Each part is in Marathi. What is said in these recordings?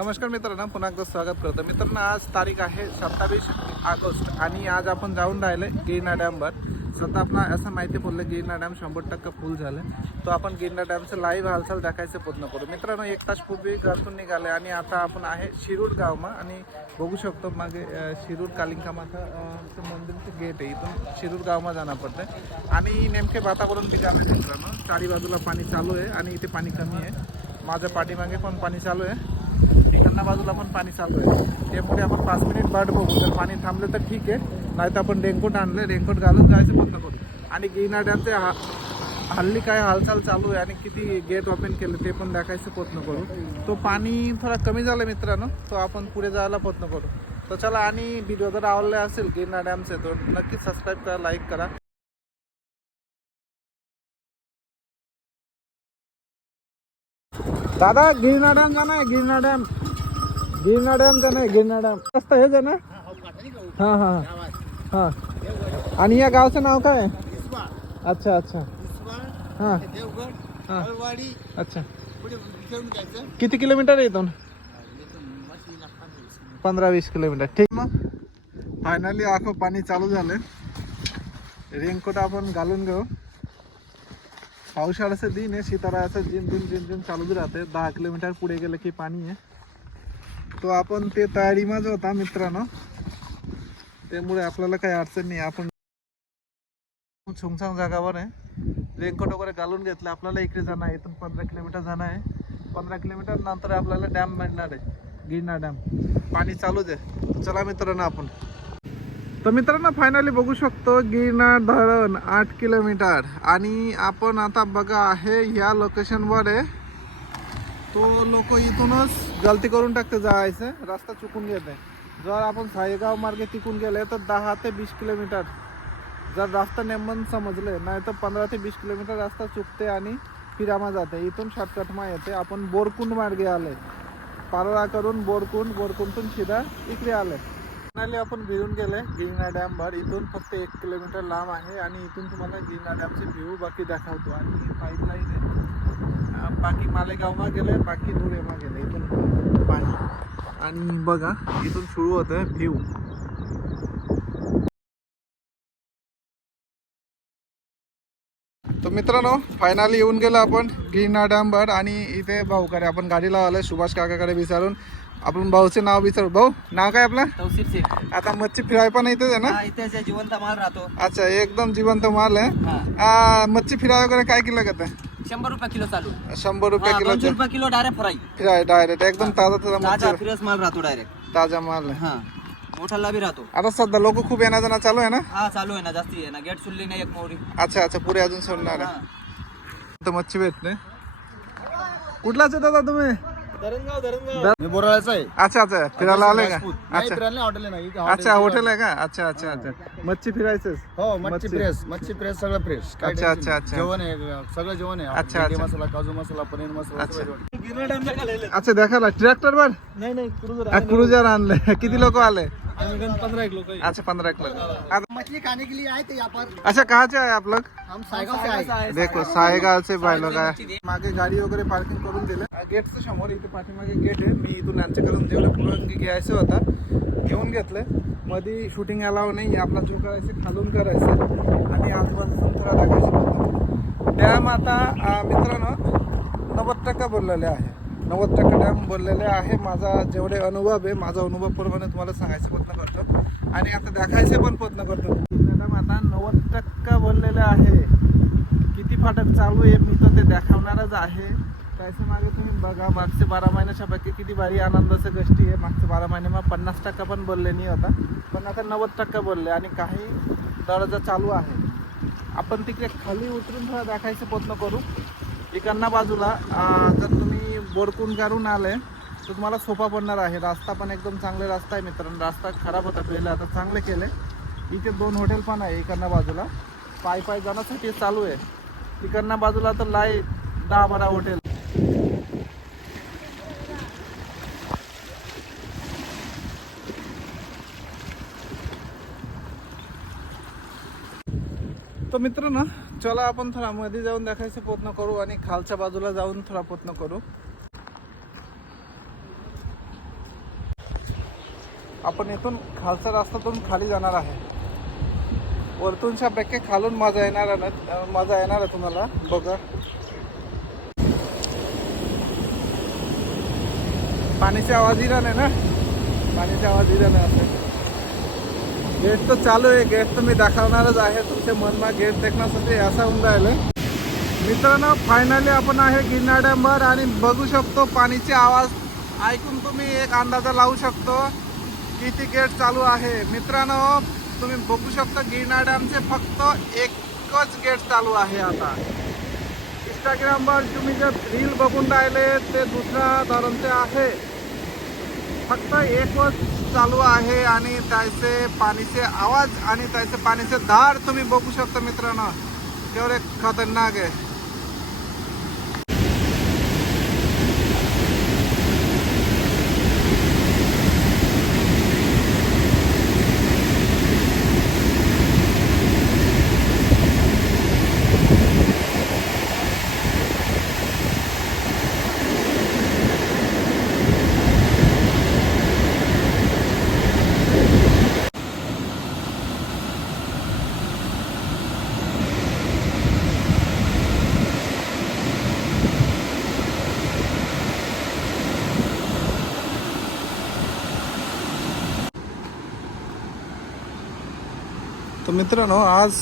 नमस्कार मित्रांनो पुन्हा एकदा स्वागत करतो. मित्रांनो आज तारीख आहे सत्तावीस ऑगस्ट आणि आज आपण जाऊन राहिले गिरणा डॅमवर सध्या आपण असं माहिती बोललं गिरणा डॅम शंभर टक्के फुल झालं. तो आपण गिरणा डॅमचं लाईव्ह हालचाल दाखायचं पूर्ण करू. मित्रांनो एक तास पूर्वी घरातून निघाले आणि आता आपण आहे शिरूर गावमा आणि बघू शकतो मागे शिरूर कालिंका माता मंदिरचं गेट आहे. इथून शिरूर गावमा जाणं पडतं आणि नेमके वातावरण बिघाडलं मित्रांनो? चारी बाजूला पाणी चालू आहे आणि इथे पाणी कमी आहे. माझ्या पाठीमागे पण पाणी चालू आहे. इकडनं बाजूला पण पाणी चालू आहे त्यामुळे आपण पाच मिनिट वाट बघू. जर पाणी थांबलं तर ठीक आहे. नाही तर आपण रेनकोट आणलं रेनकोट घालून जायचं बंद करू आणि गिरणा हा हल्ली काय हालचाल चालू आहे आणि किती गेट ओपन केले ते पण दाखायचं प्रयत्न करू. तो पाणी थोडा कमी झालं मित्रांनो. तो आपण पुढे जायला प्रयत्न करू. तर चला आणि व्हिडिओ जर आवडले असेल गिरणा डॅमचे तर नक्कीच सबस्क्राईब करा लाईक करा. दादा गिरणा डॅम जाणार है गिरणा डॅम. गिरणा डॅम जाना है गिरणा डॅम रस्ता हे जाना हां हां. हां. आणि या गावचं नाव काय? आहे अच्छा अच्छा. हां. हां. अच्छा. किती किलोमीटर आहे इथून? पंधरा वीस किलोमीटर. ठीक मग. फायनली आखो पाणी चालू झालं रेनकोट आपण घालून घेऊ. पावसाळ्याचं दिन आहे शिताराचं जिन जिन जिन जिन चालूच राहते दहा किलोमीटर पुढे गेलं की पाणी आहे. तो आपण ते तयारीमध्ये होता मित्रांनो. त्यामुळे आपल्याला काही अडचण नाही. आपण छुमछाम जागावर आहे. रेनकोट वगैरे घालून घेतलं. आपल्याला इकडे जाणं आहे. इथून पंधरा किलोमीटर जाणं आहे. पंधरा किलोमीटर नंतर आपल्याला डॅम मिळणार आहे. गिरणा डॅम. पाणी चालूच आहे. चला मित्रांनो आपण. तर मित्रांनो फायनली बघू शकतो गिरणार धरण आठ किलोमीटर. आणि आपण आता बघा आहे ह्या लोकेशनवर आहे. तो लोक इथूनच गलती करून टाकते जायचं. रस्ता चुकून घेते जर आपण सायगाव मार्गे तिकून गेले तर दहा ते वीस किलोमीटर. जर रस्ता नेमन समजले नाही तर पंधरा ते वीस किलोमीटर रस्ता चुकते आणि फिरामा जाते. इथून शॉर्टकटमा येते. आपण बोरकुंड मार्गे आले पारोळा करून बोरकुंड बोरकुंडतून शिदा इकडे आले फायनली आपण भिरून गेले. गिरणा डॅमवर इथून फक्त एक किलोमीटर लांब आहे आणि इथून तुम्हाला गिरणा डॅमचे व्ह्यू बाकी दाखवतो. आणि पाईपलाईन आहे. बाकी मालेगावमा गेले बाकी धुळेमा गेले इथून पाणी. आणि बघा इथून सुरू होतं व्ह्यू तर मित्रांनो फायनली येऊन गेलो आपण गिरणा डॅम भर आणि इथे भाऊकडे आपण गाडी लावलं सुभाष काकाकडे विचारून. आपण भाऊचे नाव विचारू. भाऊ नाव काय आपलं? शेख. आता मच्छी फ्राय पण इथेच आहे ना? इथे जे जिवंत माल राहतो. अच्छा एकदम जिवंत माल आहे. मच्छी फ्राय वगैरे काय किलो घेत शंभर रुपये किलो चालू. शंभर रुपये हा, किलो दोनशे रुपये kilo direct fry fry direct एकदम ताजा ताजा ताजा मच्छी फ्रेश माल राहतो डायरेक्ट ताजा माल. आहे हा मोठाला बी राहतो. आता सध्या लोक खूप येणं जाणं चालू आहे ना? हा चालू आहे ना जास्ती आहे ना. गेट सुल्ली नाही एक मोरी अच्छा अच्छा पुढे अजून सोडणार आहे. हा. तर मच्छी भेटते. कुठलाच आहे दादा तुम्ही? मी बोराळ्याचा आहे. अच्छा अच्छा. फिरायला आले का? राजपूत. नाही अच्छा फिरायला नाही हॉटेल आहे ना इथे अच्छा हॉटेल आहे का? अच्छा अच्छा अच्छा. मच्छी फिरायचंच हो मच्छी. फ्रेश मच्छी फ्रेश सगळं फ्रेश काय अच्छा, अच्छा, नाही. अच्छा. जेवण आहे सगळं जेवण आहे. अच्छा, भेंडी अच्छा. मसाला काजू मसाला पनीर मसाला अच्छा. सगळं जेवण. अच्छा दाखवला ट्रॅक्टर वर नाही नाही क्रुझर क्रुझर आणले किती लोक आले? एक लोक अच्छा पंद्रह एक लोग आता- मछली खाने के लिए आए थे यहाँ पर। अच्छा कहाँ से आए आप लोग? हम सायगाव से आए। देखो सायगाव से बाय लोग आहे मागे गाडी वगैरे पार्किंग करून दिले. गेटचं समोर इथे पाठीमागे गेट आहे. मी इथून यांच्याकडून जेवढं परवानगी घ्यायचं होता घेऊन घेतलं. मध्ये शूटिंग अलाव नाही आपला जो करायचं खालून करायचं. आणि आजूबाजूचा थोडा टाकायचं. डॅम आता मित्रांनो नव्वद टक्का बोललेले आहे नव्वद टक्का डॅम बोललेले आहे. माझा जेवढे अनुभव आहे माझा अनुभव प्रमाणे तुम्हाला सांगायचा प्रयत्न करतो. आणि आता दाखायचे पण प्रयत्न करतो. मॅडम आता नव्वद टक्का बोललेले आहे. किती फाटक चालू आहे मी तर ते दाखवणारच आहे. त्याच्यामागे तुम्ही बघा मागचे बारा महिन्याच्या पैकी किती भारी आनंदाचं गोष्टी आहे. मागचे बारा महिन्यामध्ये पन्नास टक्का पण बोलले नाही होता पण आता नव्वद टक्का बोलले आणि काही दर्जा चालू आहे. आपण तिकडे खाली उतरून थोडा दाखायचा प्रयत्न करू. इकडना बाजूला जर बोडकून काढून करून आले तर तुम्हाला सोपा पडणार आहे. रास्ता पण एकदम चांगले रस्ता आहे मित्रांनो. रस्ता खराब होता पहिला आता चांगले केले. इथे दोन हॉटेल पण आहे इकडनं बाजूला. पाय पाय जाण्यासाठी चालू आहे. इकडनं बाजूला तर लाई दहा बारा हॉटेल तर मित्रांनो चला आपण थोडा मध्ये जाऊन देखायचा प्रयत्न करू आणि खालच्या बाजूला जाऊन थोडा प्रयत्न करू. आपण इथून खालचा रस्त्यातून खाली जाणार आहे. वरतूनच्या पेके खालून मजा येणार आहे ना? मजा येणार आहे तुम्हाला? बघा. पाण्याची आवाज इरा नाही ना? पाण्याची आवाज इरा नाही असं गेट तर चालू आहे. गेट तर मी दाखवणारच आहे. तुमचे मनमा गेट देखण्यासाठी असं होऊन राहिलं मित्रांनो फायनली आपण आहे गिरनार डॅमवर आणि बघू शकतो पाणीचे आवाज. ऐकून तुम्ही एक अंदाजा लावू शकतो. किती गेट चालू आहे? मित्रांनो तुम्ही बघू शकता गिरणा डॅमचे फक्त एकच गेट चालू आहे आता. इंस्टाग्रामवर तुम्ही जे रील बघून राहिले ते दुसऱ्या धरणचे आहे. फक्त एकच चालू आहे आणि त्याचे पाणीचे आवाज आणि त्याचे पाणीचे धार तुम्ही बघू शकता मित्रांनो. तेवढे खतरनाक आहे. तर मित्रांनो आज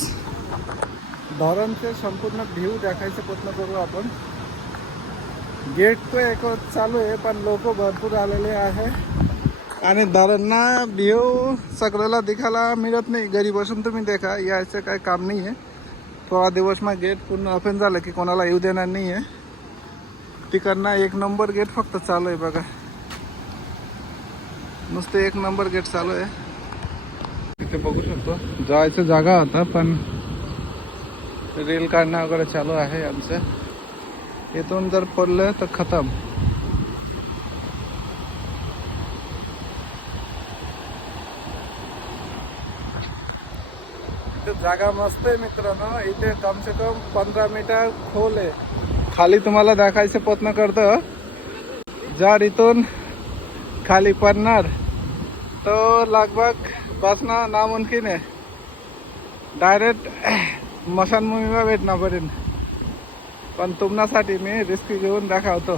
धरणचे संपूर्ण व्ह्यू दाखायचा प्रयत्न करू आपण. गेट तो एक चालू आहे पण लोक भरपूर आलेले आहे. आणि धरणना व्ह्यू सगळ्याला दिखायला मिळत नाही. घरी बसून तुम्ही देखा यायचं काही काम नाही आहे. थोडा दिवस मग गेट पूर्ण ओपन झालं की कोणाला येऊ देणार नाही आहे. तिकडनं एक नंबर गेट फक्त चालू आहे बघा. नुसतं एक नंबर गेट चालू आहे. तिथे बघू शकतो. जायचं जागा होता पण रेल काढणं वगैरे चालू आहे आमचं. इथून जर पडलं तर खतम. इथे जागा मस्त आहे मित्रांनो. इथे कम से कम पंधरा मीटर खोल आहे. खाली तुम्हाला दाखायचं प्रयत्न करतं. जर इथून खाली पडणार तो लगभग बसणं नामुमकिन आहे डायरेक्ट मशानभूमीला भेटणार पर्यंत पण तुमच्यासाठी मी रिस्क घेऊन दाखवतो.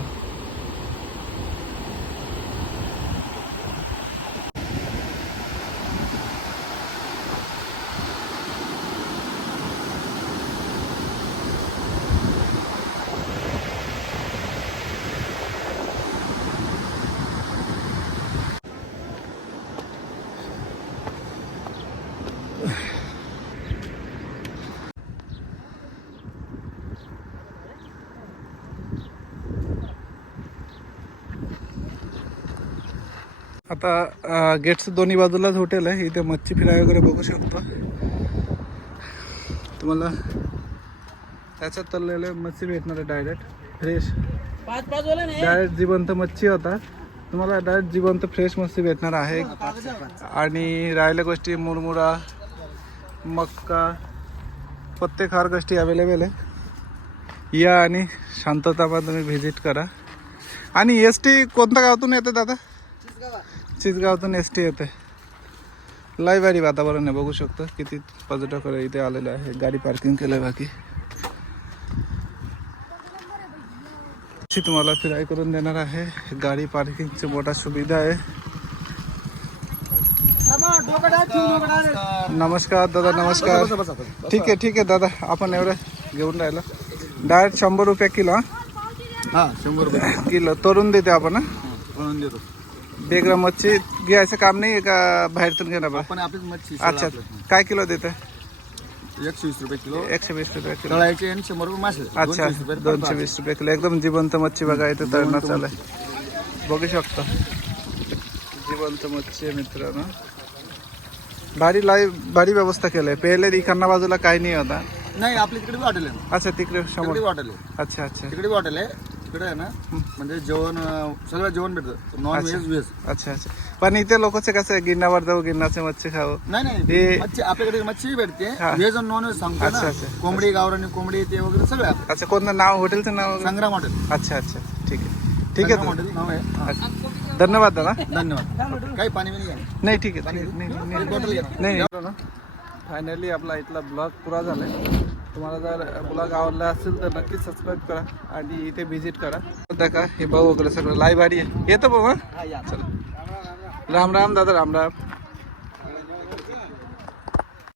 आता गेटचं दोन्ही बाजूलाच हॉटेल आहे. इथे मच्छी फिराय वगैरे बघू शकतो. तुम्हाला त्याच्यात तळलेले मच्छी भेटणार आहे डायरेक्ट फ्रेश डायरेक्ट जिवंत मच्छी होता. तुम्हाला डायरेक्ट जिवंत फ्रेश मच्छी भेटणार आहे. आणि राहिल्या गोष्टी मुरमुरा मक्का प्रत्येक हर गोष्टी अवेलेबल आहे. या आणि शांततामध्ये तुम्ही व्हिजिट करा. आणि एस टी कोणत्या गावातून येते दादा? चितगावातून एस टी येते लय भारी वातावरण आहे बघू शकतो किती पर्यटक इथे आलेले आहे. गाडी पार्किंग केलं आहे बाकी. अशी तुम्हाला फिराई करून देणार आहे. गाडी पार्किंगची मोठा सुविधा आहे. नमस्कार दादा नमस्कार. ठीक आहे ठीक आहे दादा. आपण एवढं घेऊन राहिलो. डायरेक्ट शंभर रुपये किलो हा? हा शंभर रुपये. किलो. तोडून देते आपण हा? बनवून देतो. बेगरा मच्छी घ्यायचं काम नाही आहे का बाहेरतून घेणार आपण आपलीच मच्छी अच्छा. काय किलो देते? एकशे वीस रुपये किलो. एकशे वीस रुपये किलो. तळायचे आणि शंभर रुपये मासे. अच्छा. दोनशे वीस रुपये किलो. एकदम जिवंत मच्छी बघा इथे तळणं चालू आहे बघू शकतो. जिवंत मच्छी आहे मित्रांनो. भारी लाईव्ह भारी व्यवस्था केली आहे पहिले इकडच्या बाजूला काही नाही होता नाही आपल्या तिकडे बी हॉटेल आहे. ना अच्छा तिकडे बी हॉटेल आहे. अच्छा अच्छा. तिकडे बी हॉटेल आहे. तिकडे आहे ना म्हणजे जेवण सगळं जेवण भेटतं. नॉन व्हेज व्हेज अच्छा अच्छा. पण इथे लोकचं कसं आहे गिरणावर जाऊ गिरणाचे मच्छी खाऊ नाही नाही मच्छी आपल्याकडे मच्छी भेटते. हा. व्हेज आणि नॉन व्हेज सांगतो अच्छा, ना अच्छा. कोंबडी गावरानी कोंबडी ते वगैरे सगळं. अच्छा कोणतं नाव हॉटेलचं नाव? संग्राम हॉटेल. अच्छा अच्छा. ठीक आहे. ठीक आहे संग्राम दादा. हॉटेल नाव आहे. धन्यवाद दादा. धन्यवाद. काही पाणी नाही ठीक आहे. नाही, नाही, नाही. बॉटल घ्या. नाही. फायनली आपला इथला ब्लॉग पुरा झाला आहे तुम्हाला जर ब्लॉग आवडला असेल तर नक्कीच सबस्क्राईब करा आणि इथे व्हिजिट करा. सध्या का? हे भाऊ वगैरे सगळं. लाईव्ह आडी आहे. येतो हा? चला. राम राम दादा राम राम.